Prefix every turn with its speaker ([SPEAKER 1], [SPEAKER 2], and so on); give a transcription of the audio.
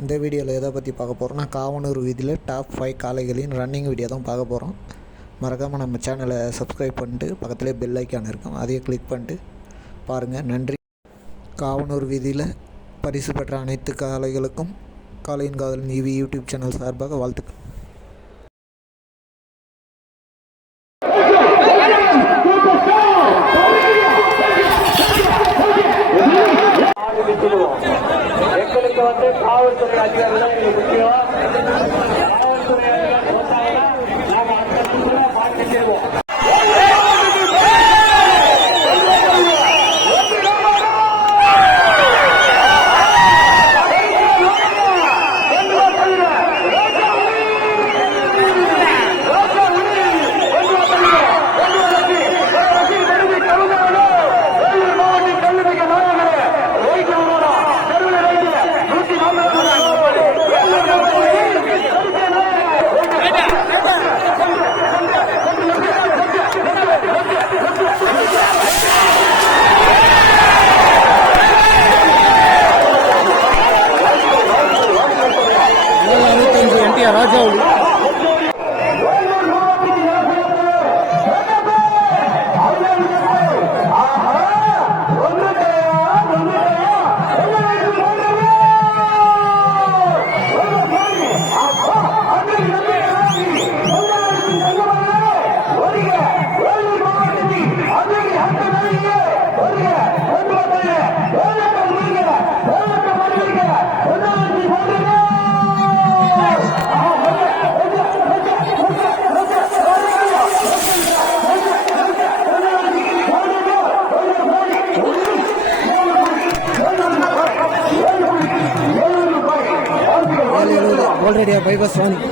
[SPEAKER 1] இந்த வீடியோவில் எதை பற்றி பார்க்க போகிறோம்னா காவனூர் வீதியில் டாப் ஃபைவ் காலைகளின் ரன்னிங் வீடியோ தான் பார்க்க போகிறோம் மறக்காமல் நம்ம சேனலை சப்ஸ்கிரைப் பண்ணிட்டு பக்கத்துலேயே பெல் ஐக்கான் இருக்கும். அதையே கிளிக் பண்ணிட்டு பாருங்கள் நன்றி. காவனூர் வீதியில் பரிசு பெற்ற அனைத்து காளைகளுக்கும் காளையின் காதல் நீவி யூடியூப் சேனல் சார்பாக வாழ்த்துக்கள்.
[SPEAKER 2] வந்து காவல்துறை அதிகாரி தான் எங்களுக்கு முக்கியம்
[SPEAKER 1] ರಾಜ ಅವಳು already a big.